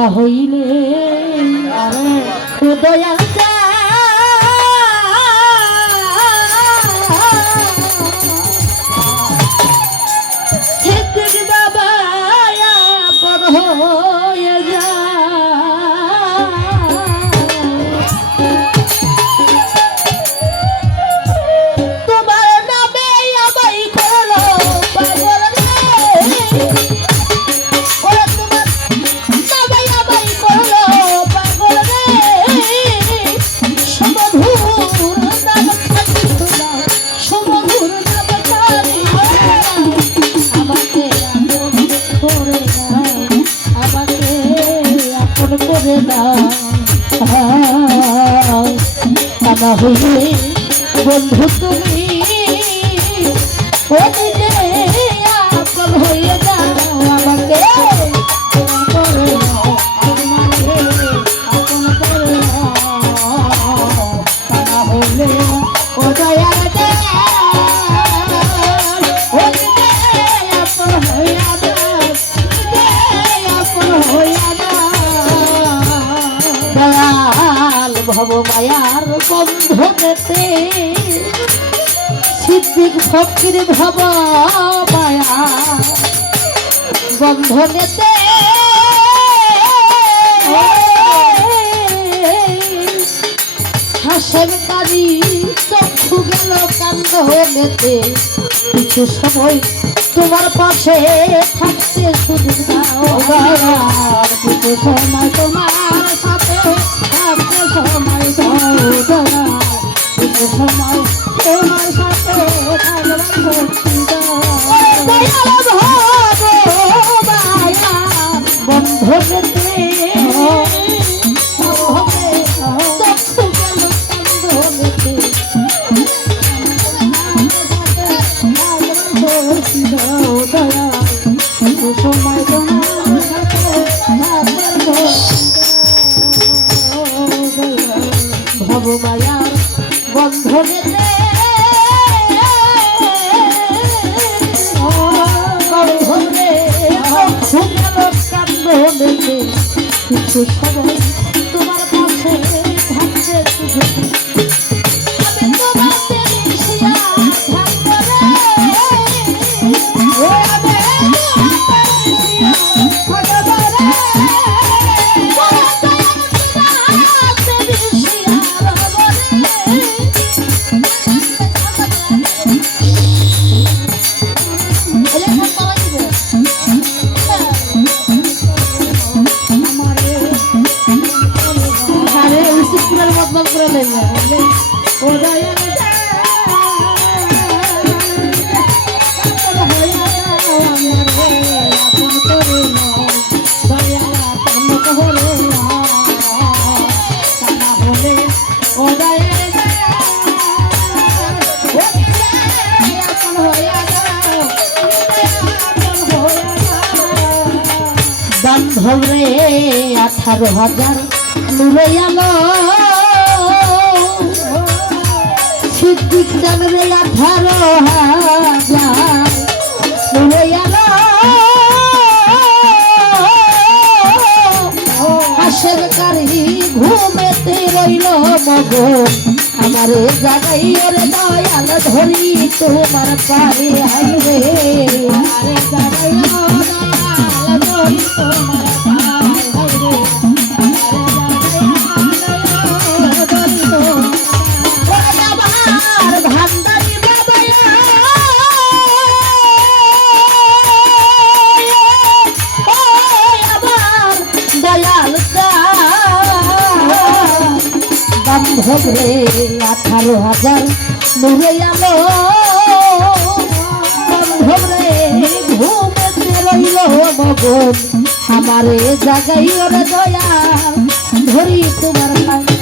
না হইলে দয়াল হয়ে যা তোমার নামে আমায় করলো পাগল রে ওরে তোমার নামে আমায় করলো পাগল রে সমধুর নাম থাকিত না সমধুর নাম থাকিত না আমাকে করে করে দাও না হইলে বন্ধু তুমি ওদিকে আপন হয়ে যাও আমাকে করে দাও আপন করে দাও না হইলে ও দয়া ওদিকে আপন হয়ে যাও আপন হয়ে দয়াল ভব মায়ার বন্ধনেতে সিদ্দিক ফকির ভব মায়া বন্ধনেতে হাসের কারি চক্ষু গেল কান্দ হলেতে কিছু সময় তোমার পাশে থাকতে সুযোগ দাও কিছু সময় তোমার সাথে থাকতে সময় দাও কিছু সময় তোমার সাথে থাকবার শক্তি দাও বন্ধনেতে ভবমায়ার বন্ধনেতে কিছু সময় তোমার কাছে থাকতে বান্ধবরে 18,000 নূরে আলো সিদ্দিক জানরে 18,000 নূরে আলো হাসের কারি ঘুমেতে রইল মগন আমারে জাগাই ওরে দয়াল ধরি তোমার পায়ে হাইরে আমারে জাগাই দয়াল ধরি তোমার বান্ধবরে 18,000 নূরে আলো বান্ধবরে ঘুমেতে রইল মগন আমারে জাগাই ওরে দয়াল ধরি তোমার পায়ে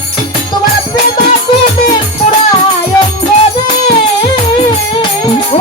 তোমার প্রেম আগুনে পোড়ায় অঙ্গনে ও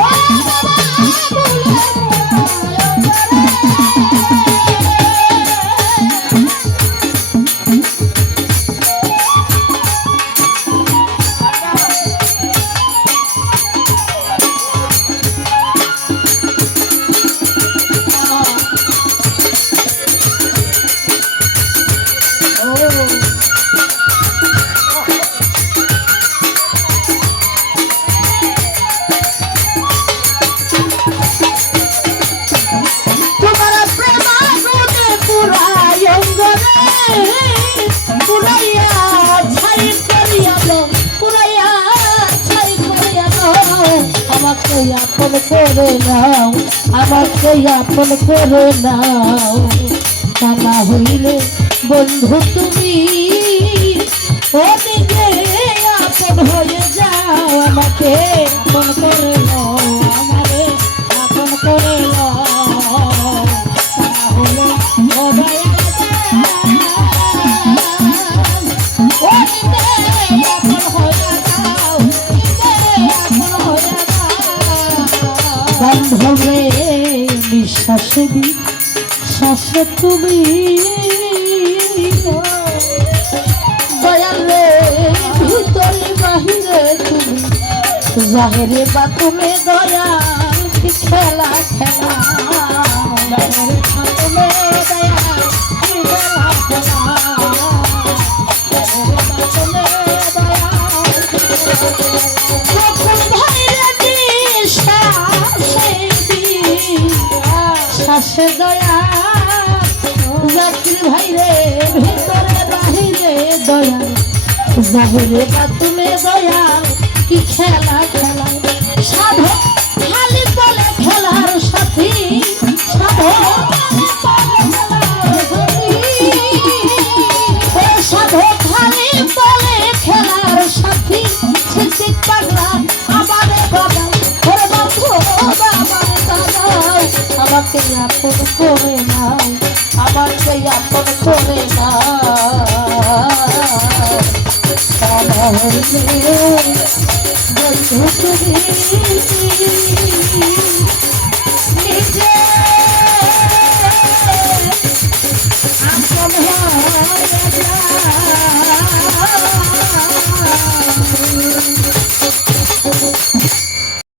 আপন করে নাও, আমাকে আপন করে নাও। তা না হইলে বন্ধু তুমি ও নিজে আপন হয়ে যাও, আমাকে আপন করে নাও, আমারে আপন করে নাও। তা না হলে ও দয়া ও নিজে আপন হয়ে যাও, নিজে আপন হয়ে যাও। বান্ধবে বিশ্বাসে বিশ্বাসে তুমি দয়াল রে, ভিতরে বাহিরে তুমি, জাহেরে বাতুমে দয়াল কি খেলা খেলা, জাহেরে বাতুমে দয়াল কি খেলা খেলা, জাহেরে বাতুমে দয়াল কি খেলা খেলা। যখন ভাইরে শ্বাসে দয়া, জাকির ভাইরে ভিতরে বাহিরে দয়া, জাহিরে বাতুমে দয়া কি খেলা খেলা। সাধু খালি বলে খেলার সাথী, সাধু সাধু খালি বলে খেলার সাথী, সিদ্দিক পাগলা আমারে বাবা ওরে বাবু আমার দাদাও, আমাকে আপন করে নাও, আমাকে আপন করে নাও। বন্ধু